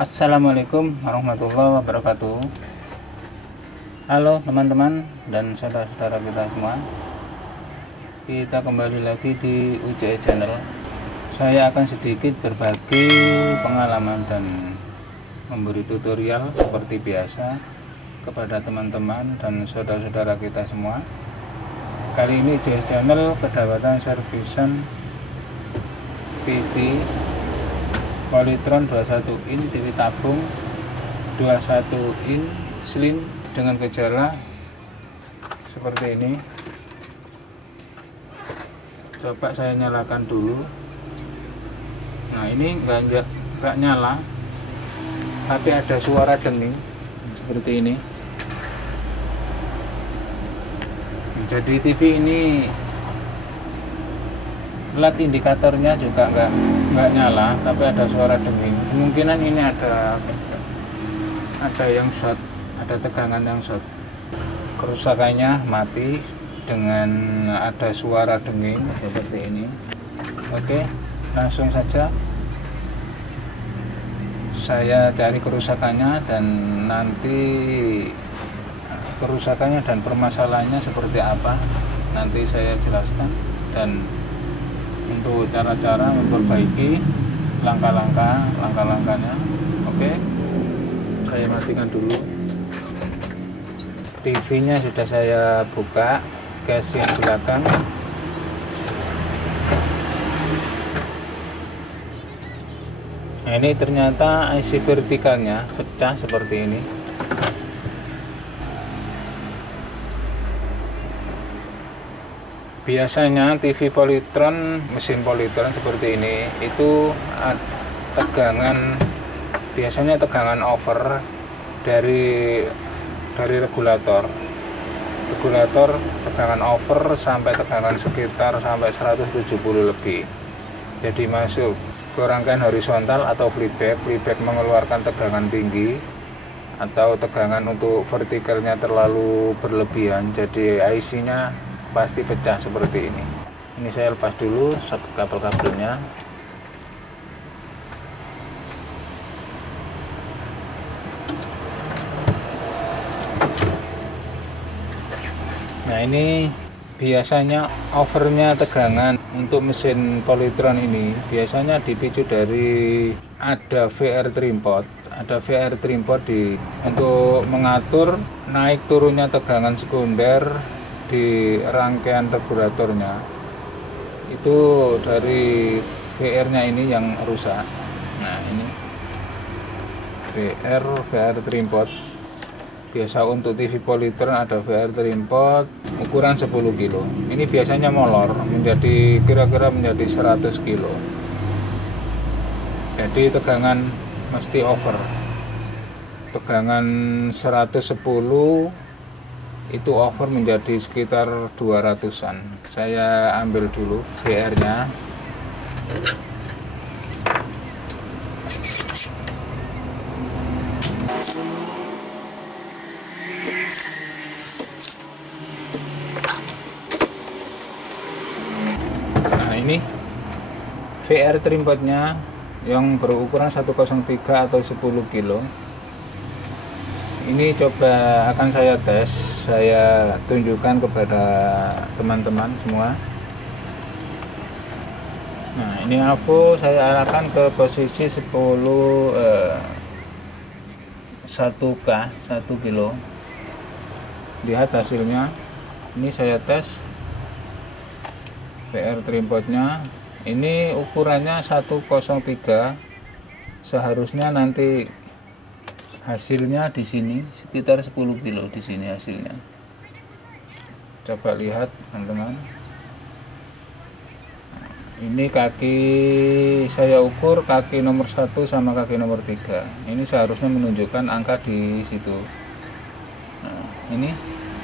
Assalamualaikum warahmatullahi wabarakatuh. Halo teman-teman dan saudara-saudara kita semua. Kita kembali lagi di UJE Channel. Saya akan sedikit berbagi pengalaman dan memberi tutorial seperti biasa kepada teman-teman dan saudara-saudara kita semua. Kali ini UJE Channel kedapatan servisan TV Polytron 21 in TV tabung 21 in slim dengan gejala seperti ini. Coba saya nyalakan dulu. Nah, ini enggak nyala, tapi ada suara denging seperti ini. Jadi TV ini LED indikatornya juga enggak nyala, tapi ada suara denging. Kemungkinan ini ada yang short, ada tegangan yang short. Kerusakannya mati dengan ada suara denging seperti ini. Oke, langsung saja saya cari kerusakannya dan nanti kerusakannya dan permasalahannya seperti apa nanti saya jelaskan, dan untuk cara-cara memperbaiki langkah-langkahnya. Oke, saya matikan dulu. TV-nya sudah saya buka, case yang belakang. Nah, ini ternyata IC vertikalnya pecah seperti ini. Biasanya TV Polytron, mesin Polytron seperti ini itu tegangan, biasanya tegangan over dari regulator tegangan over sampai tegangan sekitar sampai 170 lebih. Jadi masuk ke rangkaian horizontal atau flyback mengeluarkan tegangan tinggi, atau tegangan untuk vertikalnya terlalu berlebihan, jadi IC nya pasti pecah seperti ini. Ini saya lepas dulu kabel-kabelnya. Nah, ini biasanya overnya tegangan untuk mesin Polytron ini biasanya dipicu dari ada VR trimpot. Ada VR trimpot untuk mengatur naik turunnya tegangan sekunder di rangkaian regulatornya. Itu dari VR-nya ini yang rusak. Nah, ini VR trimpot. Biasa untuk TV Polytron ada VR trimpot ukuran 10 kilo. Ini biasanya molor menjadi kira-kira menjadi 100 kilo. Jadi tegangan mesti over. Tegangan 110 itu over menjadi sekitar 200-an. Saya ambil dulu VR-nya. Nah, ini VR trimpotnya yang berukuran 103 atau 10 kilo. Ini coba akan saya tes, saya tunjukkan kepada teman-teman semua. Nah, ini AVO saya arahkan ke posisi 1K 1 kilo. Lihat hasilnya. Ini saya tes VR trimpotnya. Ini ukurannya 103. Seharusnya nanti hasilnya di sini sekitar 10 kilo di sini hasilnya. Coba lihat teman-teman. Ini kaki saya ukur kaki nomor 1 sama kaki nomor 3. Ini seharusnya menunjukkan angka di situ. Nah, ini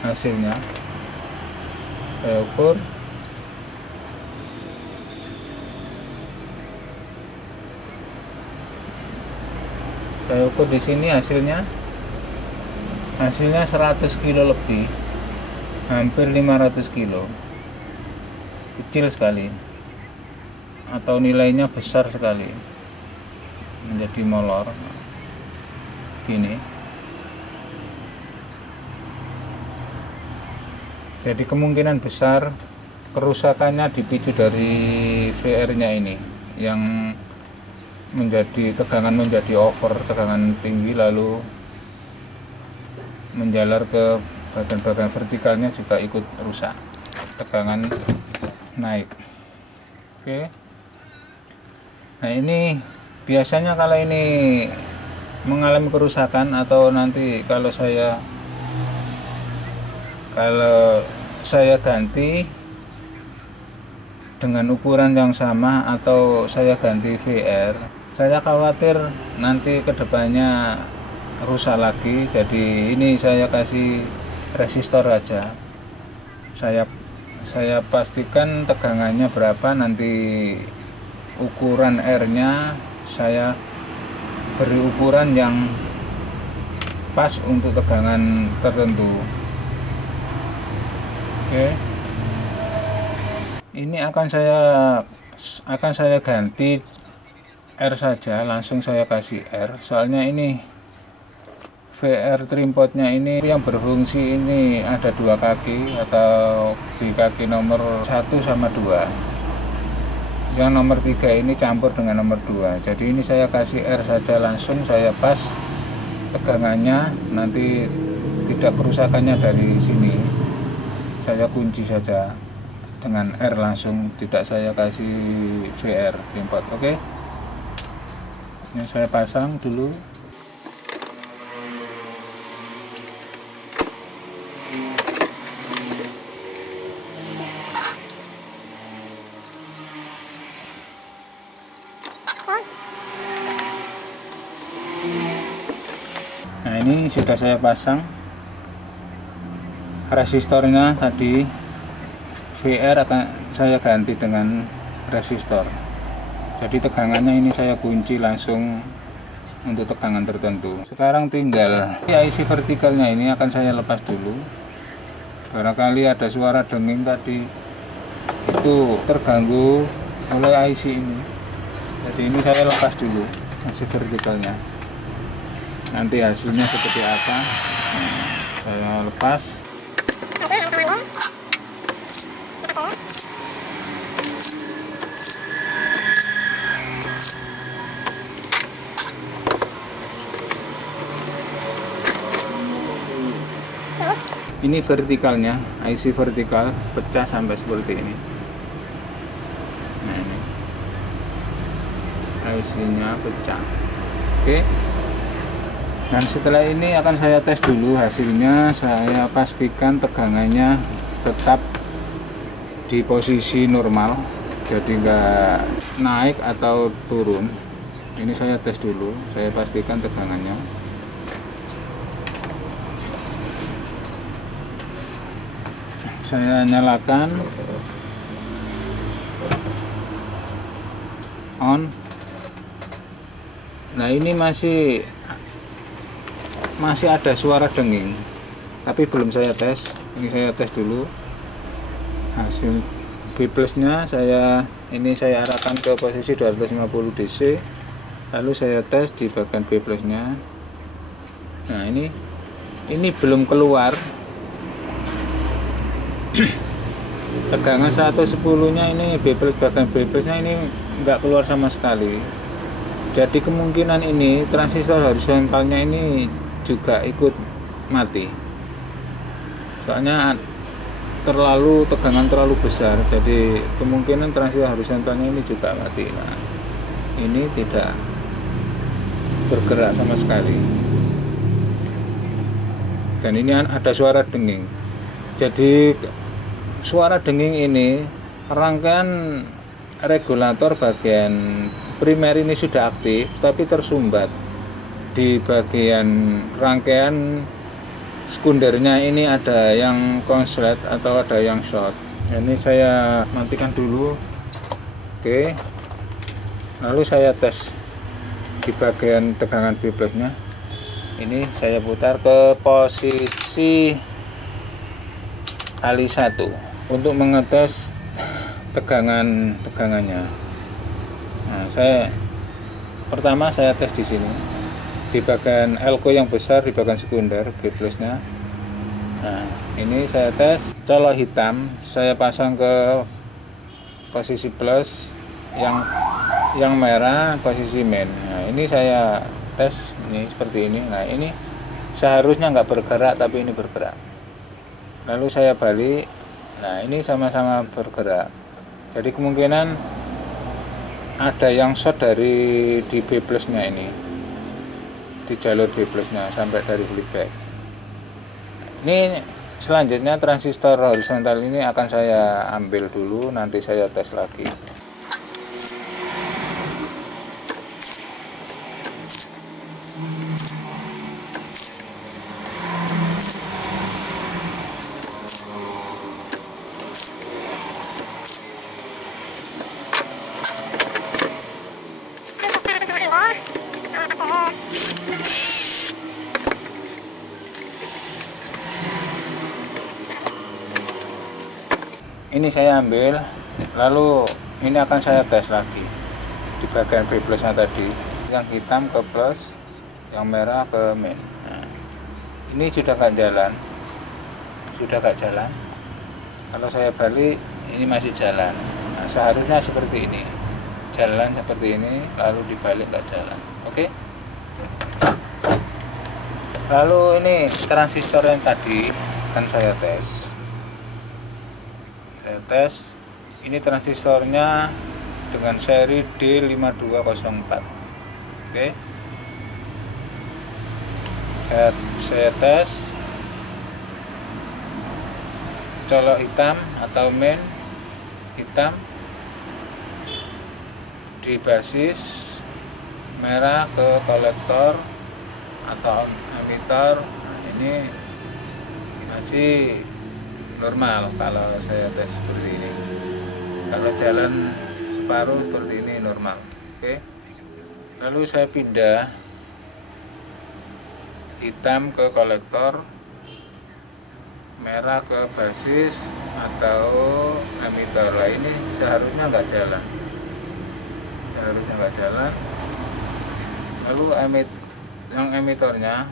hasilnya. Saya ukur. Saya ukur di sini hasilnya 100 kilo lebih, hampir 500 kilo. Kecil sekali. atau nilainya besar sekali menjadi molor. gini. Jadi kemungkinan besar kerusakannya dipicu dari VR-nya ini yang tegangan menjadi over, tegangan tinggi, lalu menjalar ke bagian-bagian vertikalnya juga ikut rusak, tegangan naik. Oke. Nah, ini biasanya kalau ini mengalami kerusakan atau nanti kalau saya ganti dengan ukuran yang sama atau saya ganti VR, saya khawatir nanti kedepannya rusak lagi. Jadi ini saya kasih resistor aja, saya pastikan tegangannya berapa, nanti ukuran R-nya saya beri ukuran yang pas untuk tegangan tertentu. Oke. Ini akan saya ganti R saja, langsung saya kasih R, soalnya ini VR trimpodnya ini yang berfungsi ini ada dua kaki, atau di kaki nomor 1 sama 2. Yang nomor 3 ini campur dengan nomor 2. Jadi ini saya kasih R saja, langsung saya pas tegangannya, nanti tidak kerusakannya dari sini. Saya kunci saja dengan R langsung, tidak saya kasih VR trimpod. Oke. Ini saya pasang dulu. Nah, ini sudah saya pasang resistornya. Tadi VR akan saya ganti dengan resistor, jadi tegangannya ini saya kunci langsung untuk tegangan tertentu. Sekarang tinggal IC vertikalnya ini akan saya lepas dulu. Barangkali ada suara denging tadi, itu terganggu oleh IC ini. Jadi ini saya lepas dulu IC vertikalnya, nanti hasilnya seperti apa saya lepas. Ini vertikalnya, IC vertikal pecah sampai seperti ini. Nah, ini IC-nya pecah. Oke. Dan setelah ini akan saya tes dulu hasilnya. Saya pastikan tegangannya tetap di posisi normal, jadi nggak naik atau turun. Ini saya tes dulu, saya pastikan tegangannya. Saya nyalakan on. Nah, ini masih ada suara denging, tapi belum saya tes. Ini saya tes dulu hasil B plusnya. Saya arahkan ke posisi 250 DC, lalu saya tes di bagian B plusnya. Nah, ini belum keluar tegangan 110 nya. Ini B plus, bagian B plusnya ini enggak keluar sama sekali. Jadi kemungkinan ini transistor horizontalnya ini juga ikut mati, soalnya tegangan terlalu besar. Jadi kemungkinan transistor horizontalnya ini juga mati. Nah, ini tidak bergerak sama sekali, dan ini ada suara denging. Jadi suara denging ini rangkaian regulator bagian primer ini sudah aktif, tapi tersumbat di bagian rangkaian sekundernya. Ini ada yang konslet atau ada yang short. Ini saya matikan dulu. Oke, lalu saya tes di bagian tegangan B plusnya. Ini saya putar ke posisi kali 1 untuk mengetes tegangannya. Nah, pertama saya tes di sini di di bagian elko yang besar di bagian sekunder B plusnya. Nah ini saya tes, colok hitam saya pasang ke posisi plus, yang merah posisi main. Nah ini saya tes ini seperti ini. Nah ini seharusnya nggak bergerak tapi ini bergerak, lalu saya balik. Nah ini sama-sama bergerak, jadi kemungkinan ada yang short dari di B plusnya ini, di jalur B plusnya sampai dari flipback. Ini selanjutnya transistor horizontal ini akan saya ambil dulu, nanti saya tes lagi. Ini saya ambil, lalu ini akan saya tes lagi di bagian B plusnya tadi, yang hitam ke plus, yang merah ke main. Nah, ini sudah nggak jalan, kalau saya balik ini masih jalan. Nah, seharusnya seperti ini, jalan seperti ini, lalu dibalik nggak jalan. Oke. Lalu ini transistor yang tadi akan saya tes. Ini transistornya dengan seri D5204. Oke. Saya tes, colok hitam atau main hitam di basis, merah ke kolektor atau emitter. Nah, ini masih normal kalau saya tes seperti ini. Kalau jalan separuh seperti ini normal. Oke. Lalu saya pindah hitam ke kolektor, merah ke basis atau emitter. Lah ini seharusnya nggak jalan. Lalu yang emitornya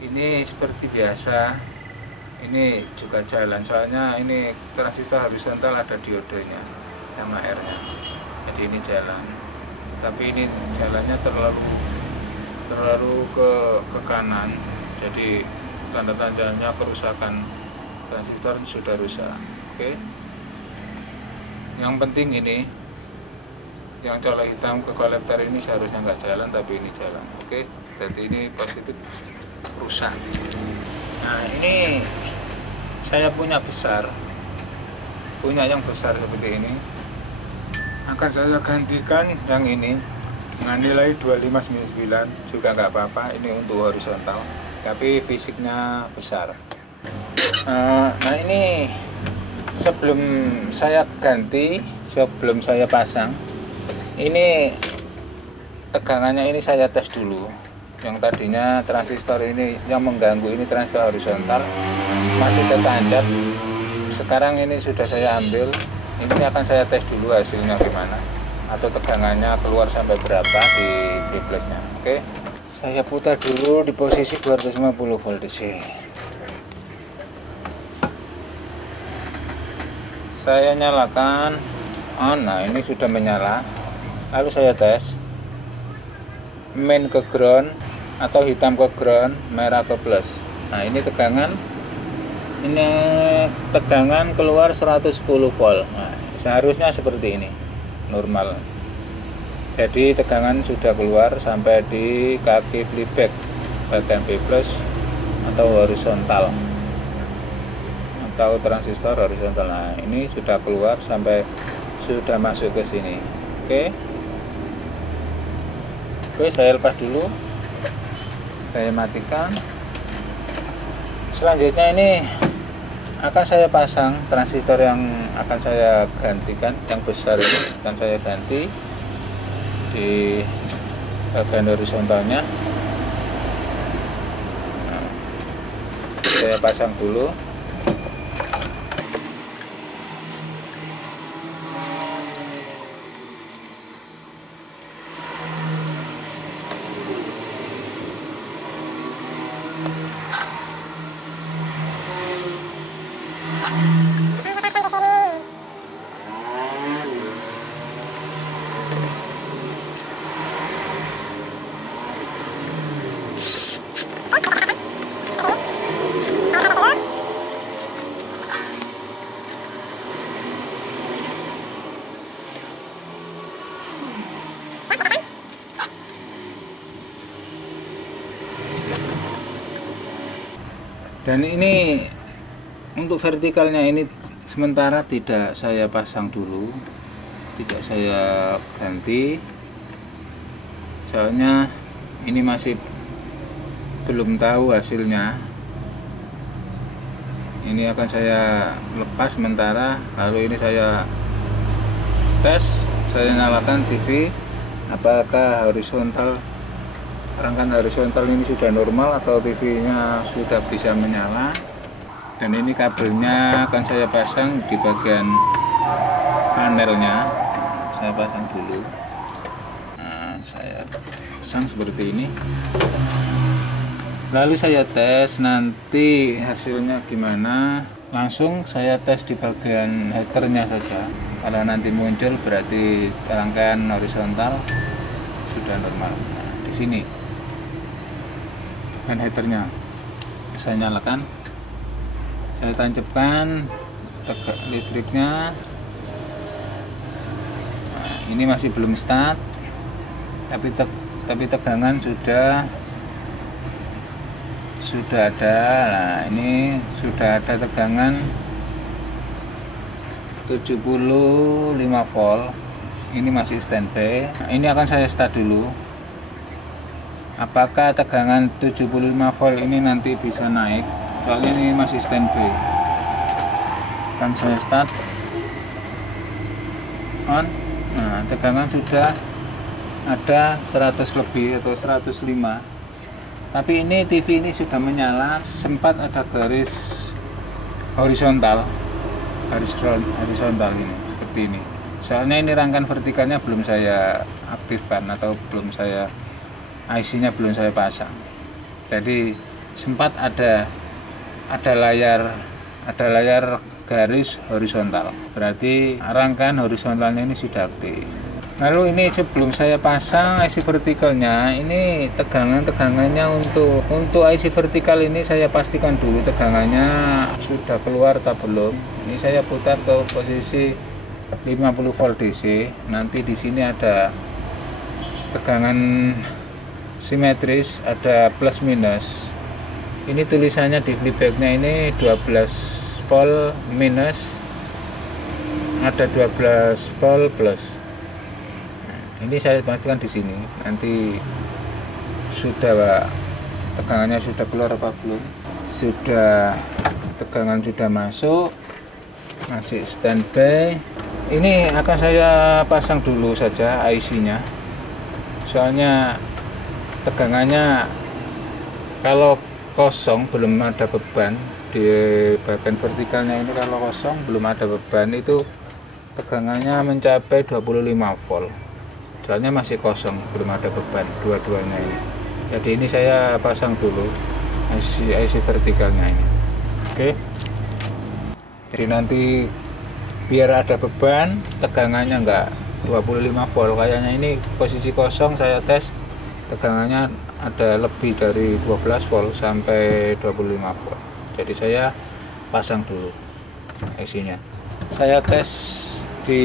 ini seperti biasa, ini juga jalan, soalnya ini transistor horizontal ada diodenya sama R-nya, jadi ini jalan. Tapi ini jalannya terlalu ke kanan, jadi tanda-tandanya kerusakan, transistor sudah rusak. Oke. Yang penting ini yang colok hitam ke kolektor ini seharusnya nggak jalan, tapi ini jalan. Oke, jadi ini positif rusak. Nah ini saya punya yang besar seperti ini, akan saya gantikan yang ini dengan nilai 2599, juga nggak apa-apa, ini untuk horizontal tapi fisiknya besar. Nah ini sebelum saya pasang, ini tegangannya ini saya tes dulu. Yang tadinya transistor ini yang mengganggu, ini transistor horizontal masih tertancap. Sekarang ini sudah saya ambil, ini akan saya tes dulu hasilnya gimana, atau tegangannya keluar sampai berapa di B plusnya. Oke, saya putar dulu di posisi 250 volt DC. Saya nyalakan on. Nah ini sudah menyala. Lalu saya tes main ke ground atau hitam ke ground, merah ke plus. Nah ini tegangan keluar 110 volt. Nah, seharusnya seperti ini normal. Jadi tegangan sudah keluar sampai di kaki flipback bagian B plus atau horizontal atau transistor horizontal. Nah ini sudah keluar sampai sudah masuk ke sini. Oke, saya lepas dulu, saya matikan. Selanjutnya ini akan saya pasang transistor yang akan saya gantikan, yang besar ini akan saya ganti di bagian horizontalnya. Nah, saya pasang dulu. Dan ini untuk vertikalnya ini sementara tidak saya pasang dulu, tidak saya ganti, soalnya ini masih belum tahu hasilnya. Ini akan saya lepas sementara, lalu ini saya tes, saya nyalakan TV apakah horizontal, rangkaian horizontal ini sudah normal atau TV nya sudah bisa menyala. Dan ini kabelnya akan saya pasang di bagian panelnya, saya pasang dulu. Nah, saya pasang seperti ini, lalu saya tes nanti hasilnya gimana. Langsung saya tes di bagian headernya saja. Kalau nanti muncul berarti rangkaian horizontal sudah normal. Nah, di sini dan headernya saya nyalakan, saya tancapkan listriknya. Nah, ini masih belum start, tapi tegangan sudah ada. Nah, ini sudah ada tegangan 75 volt. Ini masih standby. Nah, ini akan saya start dulu. Apakah tegangan 75 volt ini nanti bisa naik? Soalnya ini masih standby. Akan saya start on. Nah, tegangan sudah ada 100 lebih atau 105. Tapi ini TV ini sudah menyala, sempat ada garis horizontal ini seperti ini. Soalnya ini rangkaian vertikalnya belum saya aktifkan atau belum saya IC-nya belum saya pasang. Jadi sempat ada layar garis horizontal. Berarti rangkaian horizontalnya ini sudah aktif. Lalu ini sebelum saya pasang IC vertikalnya, ini tegangannya untuk IC vertikal ini saya pastikan dulu tegangannya sudah keluar atau belum. Ini saya putar ke posisi 50 volt DC. Nanti di sini ada tegangan simetris, ada plus minus. Ini tulisannya di flipbacknya ini 12 volt minus, ada 12 volt plus. Ini saya pastikan di sini. Nanti sudah tegangannya sudah keluar apa belum? Sudah, tegangan sudah masuk, masih standby. Ini akan saya pasang dulu saja IC-nya. Soalnya tegangannya kalau kosong, belum ada beban di bagian vertikalnya ini, kalau kosong belum ada beban itu tegangannya mencapai 25 volt. Soalnya masih kosong, belum ada beban dua-duanya ini. Jadi ini saya pasang dulu IC vertikalnya ini. Oke. Jadi nanti biar ada beban, tegangannya enggak 25 volt. Kayaknya ini posisi kosong, saya tes tegangannya ada lebih dari 12 volt sampai 25 volt. Jadi saya pasang dulu IC-nya. Saya tes di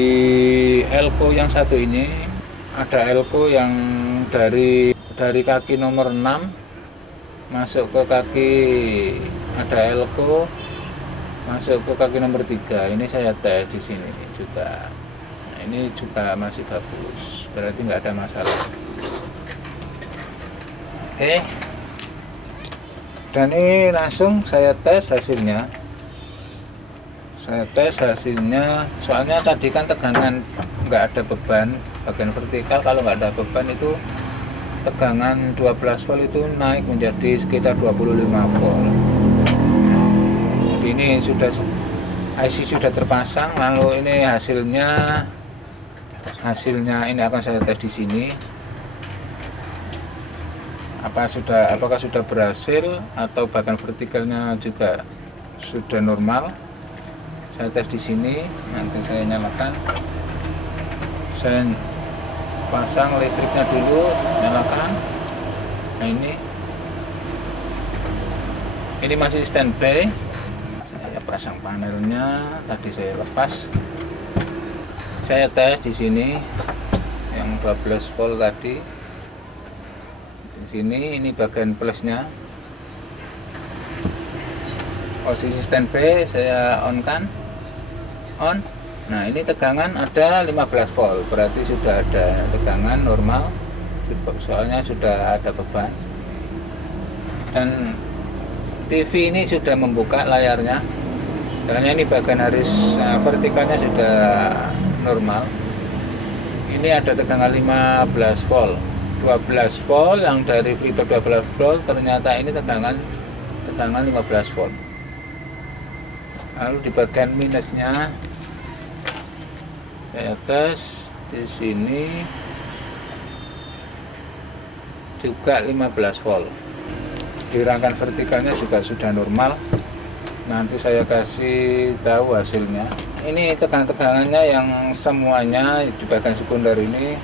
elko yang satu ini. Ada elko yang dari kaki nomor 6 masuk ke kaki, ada elko masuk ke kaki nomor 3. Ini saya tes di sini juga. Nah, ini juga masih bagus, berarti nggak ada masalah. Oke. Dan ini langsung saya tes hasilnya. Soalnya tadi kan tegangan nggak ada beban bagian vertikal. Kalau nggak ada beban itu tegangan 12 volt itu naik menjadi sekitar 25 volt. Jadi ini sudah IC sudah terpasang. Lalu ini hasilnya ini akan saya tes di sini. Apakah sudah berhasil atau bagian vertikalnya juga sudah normal. Saya tes di sini, nanti saya nyalakan. Saya pasang listriknya dulu, nyalakan. Nah, ini masih standby. Saya pasang panelnya, tadi saya lepas. Saya tes di sini yang 12 volt tadi. Di sini ini bagian plusnya. Posisi standby saya on. Nah, ini tegangan ada 15 volt, berarti sudah ada tegangan normal, soalnya sudah ada beban. Dan TV ini sudah membuka layarnya, karena ini bagian garis vertikalnya sudah normal. Ini ada tegangan 15 volt, 12 volt, yang dari FreeBack 12 volt, ternyata ini tegangan 15 volt. Lalu di bagian minusnya saya tes di sini juga 15 volt. Di rangkaian vertikalnya juga sudah normal. Nanti saya kasih tahu hasilnya. Ini tegangan-tegangannya yang semuanya di bagian sekunder ini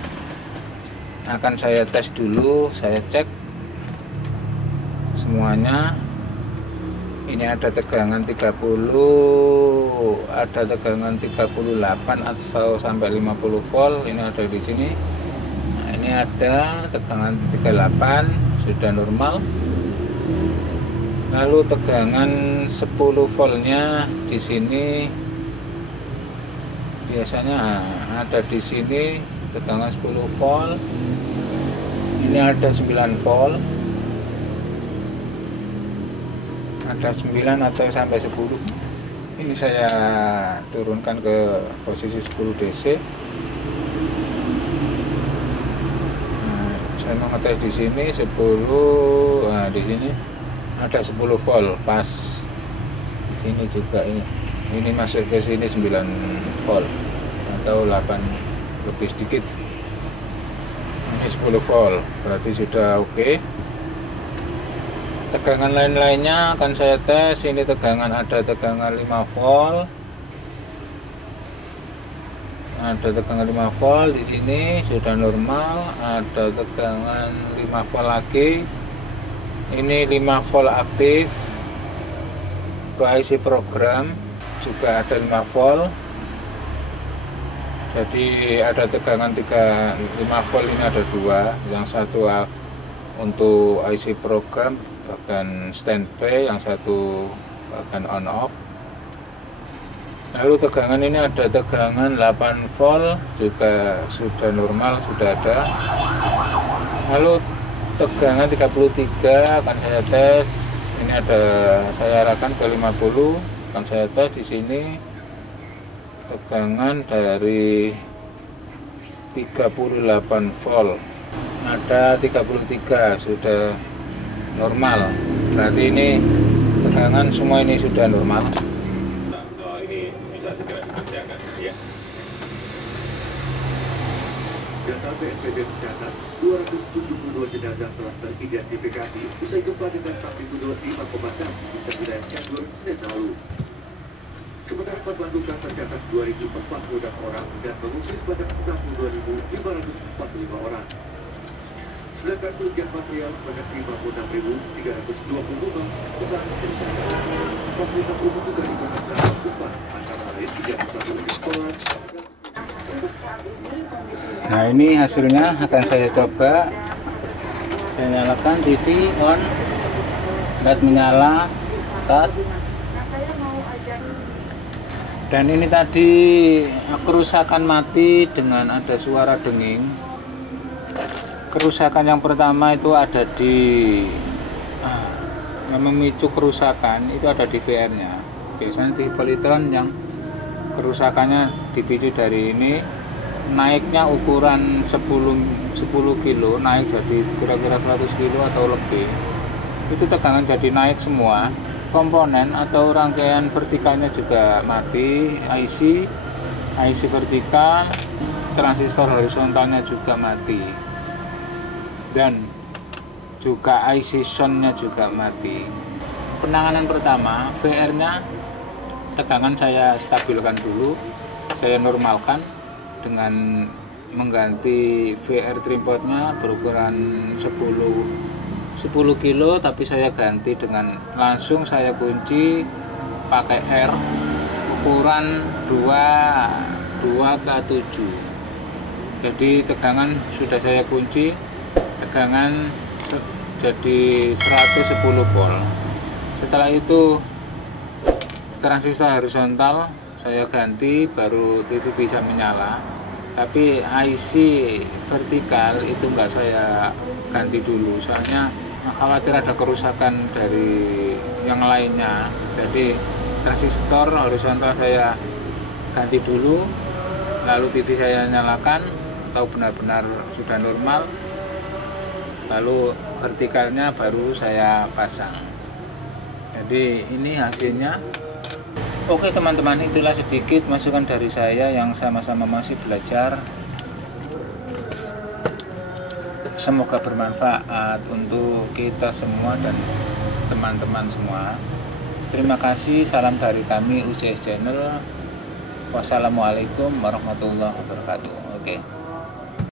akan saya tes dulu, saya cek semuanya. Ini ada tegangan 30, ada tegangan 38 atau sampai 50 volt. Ini ada di sini. Nah, ini ada tegangan 38 sudah normal. Lalu tegangan 10 voltnya di sini biasanya ada di sini tegangan 10 volt. Ini ada 9 volt. Ada 9 atau sampai 10. Ini saya turunkan ke posisi 10 DC. Nah, saya mau ngetes di sini 10. Nah, di sini ada 10 volt pas. Di sini juga ini masuk ke sini 9 volt atau 8 lebih sedikit. Ini 10 volt, berarti sudah oke. Tegangan lain-lainnya akan saya tes. Ini tegangan, ada tegangan 5 volt. Ada tegangan 5 volt di sini sudah normal. Ada tegangan 5 volt lagi. Ini 5 volt aktif. Ke IC program juga ada 5 volt. Jadi ada tegangan 5 volt, ini ada 2. Yang satu untuk IC program bagian standby, yang satu bagian on off. Lalu tegangan ini ada tegangan 8 volt juga sudah normal, sudah ada. Lalu tegangan 33 akan saya tes. Ini ada, saya arahkan ke 50, akan saya tes di sini. Tegangan dari 38 volt, ada 33 sudah normal, berarti ini tegangan semua ini sudah normal. Ini bisa segera dikerjakan ya. Data BNPB mencatat 272 jenazah telah teridentifikasi usai gempa dengan magnitudo 5,6 di wilayah Cianjur Senin lalu. Sementara korban luka tercatat 2.046 orang dan pengungsi sebanyak 62.545 orang. Sedangkan kerugian material sebanyak 56.325 telah tercatat. Fasilitas umum juga dibahas dalam gempa, antara lain 31 unit sekolah. Nah, ini hasilnya akan saya coba. Saya nyalakan TV on, LED menyala, start. Dan ini tadi kerusakan mati dengan ada suara denging. Kerusakan yang pertama itu ada di yang memicu kerusakan itu ada di VR-nya. Biasanya di Polytron yang kerusakannya dipicu dari ini, naiknya ukuran 10 kilo, naik jadi kira-kira 100 kilo atau lebih. Itu tegangan jadi naik semua. Komponen atau rangkaian vertikalnya juga mati, IC vertikal, transistor horizontalnya juga mati, dan juga IC soundnya juga mati. Penanganan pertama, VR-nya tegangan saya stabilkan dulu, saya normalkan dengan mengganti VR trimpodnya berukuran 10 kilo, tapi saya ganti dengan langsung saya kunci pakai R ukuran 2/7. Jadi tegangan sudah saya kunci, tegangan jadi 110 volt. Setelah itu transistor horizontal saya ganti, baru TV bisa menyala. Tapi IC vertikal itu enggak saya ganti dulu, soalnya khawatir ada kerusakan dari yang lainnya. Jadi transistor horizontal saya ganti dulu, lalu TV saya nyalakan atau benar-benar sudah normal, lalu vertikalnya baru saya pasang. Jadi ini hasilnya. Oke teman-teman, itulah sedikit masukan dari saya yang sama-sama masih belajar. Semoga bermanfaat untuk kita semua dan teman-teman semua. Terima kasih, salam dari kami UCS Channel. Wassalamualaikum warahmatullahi wabarakatuh. Oke.